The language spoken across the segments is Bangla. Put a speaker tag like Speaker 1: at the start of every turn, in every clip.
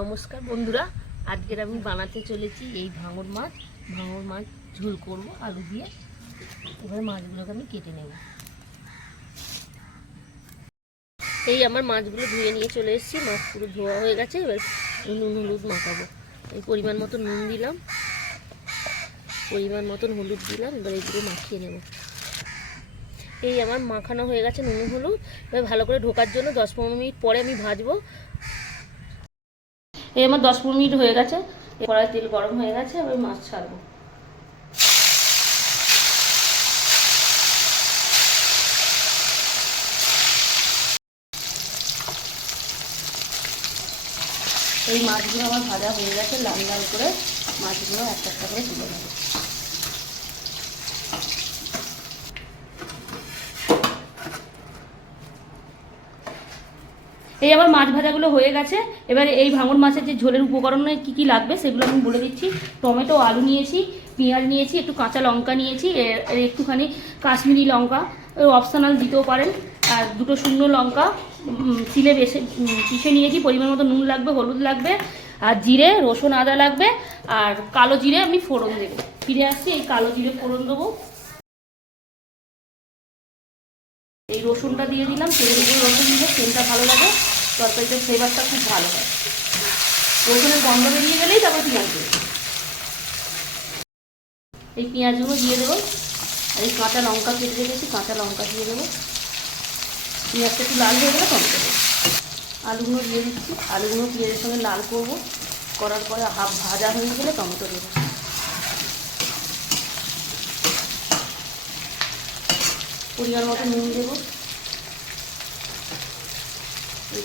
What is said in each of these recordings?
Speaker 1: নমস্কার বন্ধুরা, আজকের আমি বানাতে চলেছি এই ভাঙর মাছ। ভাঙর মাছ ঝোল করব আলু দিয়ে। এবার মাছগুলোকে আমি কেটে নেব। এই আমার মাছগুলো ধুয়ে নিয়ে চলে এসেছি, মাছ পুরো ধোয়া হয়ে গেছে, এবার নুন হলুদ মাখাবো। এই পরিমাণ মতো নুন দিলাম। পরিমাণ মতন হলুদ দিলাম, এবার এগুলো মাখিয়ে নেব। এই আমার মাখানো হয়ে গেছে নুন, হলুদ। এবার ভালো করে ঢোকার জন্য দশ পনেরো মিনিট পরে আমি ভাজবো। এই আমার দশ পনেরো মিনিট হয়ে গেছে। কড়াই তেল গরম হয়ে গেছে, এবার মাছ ছাড়বো। এই মাছগুলো আমার ভাজা হয়ে গেছে, লাল লাল করে মাছগুলো একটা একটা করে তুলে নেব। এই আমার মাছ ভাজাগুলো হয়ে গেছে। এবারে এই ভাঙন মাছের যে ঝোলের উপকরণে কী কী লাগবে সেগুলো আমি বলে দিচ্ছি। টমেটো, আলু নিয়েছি, পেঁয়াজ নিয়েছি, একটু কাঁচা লঙ্কা নিয়েছি একটুখানি কাশ্মীরি লঙ্কা অপশনাল দিতেও পারেন। আর দুটো শুকনো লঙ্কা চিলে বেছে পিষে নিয়েছি, পরিমাণ মতো নুন লাগবে, হলুদ লাগবে, আর জিরে, রসুন, আদা লাগবে, আর কালো জিরে আমি ফোড়ন দেবো। ফিরে আসছি, এই কালো জিরে ফোড়ন দেবো। এই রসুনটা দিয়ে দিলাম, তেলের উপর রসুন দিলে তেলটা ভালো লাগে তরকারিটার ফ্লেভারটা খুব ভালো হয়। রসুনের গন্ধ বেরিয়ে গেলেই তারপর পেঁয়াজ দেবো। এই পেঁয়াজগুলো দিয়ে দেবো। আর এই কাঁচা লঙ্কা কেটে রেখেছি, কাঁচা লঙ্কা দিয়ে দেবো। পেঁয়াজটা একটু লাল হয়ে গেলে টমেটো দেবো আলুগুলো দিয়ে দিচ্ছি। আলুগুলো পেঁয়াজের সঙ্গে লাল করব। করার পরে হাফ ভাজা হয়ে গেলে টমেটো দেবো। পরিমাণ মতো নুন দেবো। এই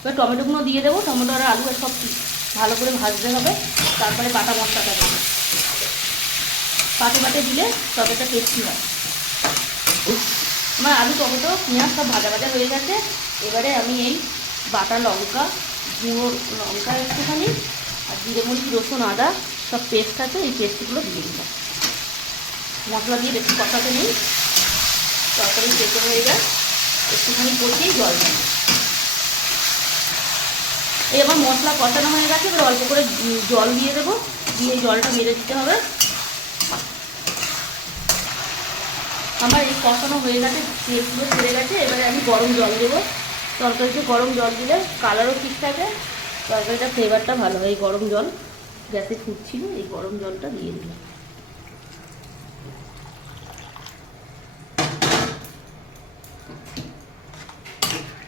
Speaker 1: এবার টমেটোগুলো দিয়ে দেবো। টমেটো আর আলু সব ভালো করে ভাজতে হবে। তারপরে বাটা মশলাটা দেবো। পাটে পাটে দিলে তবেটা টেস্টি হয়। আমার আলু, টমেটো, পেঁয়াজ সব ভাজা ভাজা হয়ে গেছে। এবারে আমি এই বাটা লঙ্কা, গুঁড়ো লঙ্কা একটুখানি আর জিরে মরিচ, রসুন আদা সব পেস্ট আছে, এই পেস্টগুলো দিয়ে দিলাম। মশলা দিয়ে বেশি কষাতে নেই। তরকারি চেপে হয়ে যায় একটুখানি কষিয়ে জল দিই এই আমার মশলা কষানো হয়ে গেছে, এবার অল্প করে জল দিয়ে দেবো। দিয়ে জলটা মেরে দিতে হবে। আমার এই কষানো হয়ে গেছে তেলগুলো ছেড়ে গেছে। এবারে আমি গরম জল দেবো। তরকারিতে গরম জল দিলে কালারও ঠিক থাকে। তরকারিটা ফ্লেভারটা ভালো হয়, এই গরম জল। গ্যাসে ফুটছিল, এই গরম জলটা দিয়ে দিলাম।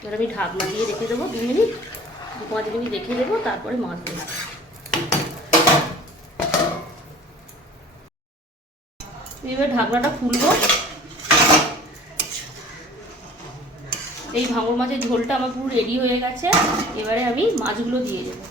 Speaker 1: এবার আমি ঢাকনা দিয়ে রেখে দেবো দু মিনিট, দু পাঁচ মিনিট রেখে দেবো, তারপরে মাছ দেবো। এবার ঢাকনাটা খুলবো। এই ভাঙর মাছের ঝোলটা আমার পুরো রেডি হয়ে গেছে। এবারে আমি মাছগুলো দিয়ে দেবো।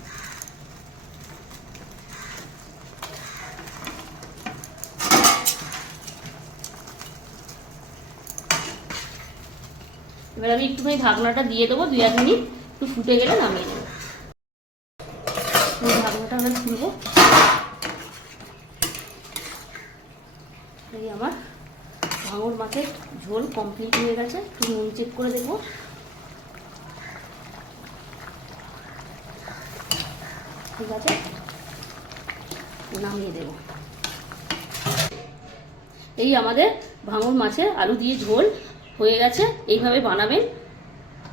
Speaker 1: এবার আমি একটুখানি ঢাকনাটা দিয়ে দেবো দুই এক মিনিট একটু ফুটে গেলে নামিয়ে এই ঢাকনাটা আমি খুলবো। এই আমার ভাঙর মাছের ঝোল কমপ্লিট হয়ে গেছে, একটু নুন চেক করে দেখব। ঠিক আছে? নামিয়ে দেবো। এই আমাদের ভাঙর মাছের আলু দিয়ে ঝোল। হয়ে গেছে এইভাবে বানাবেন।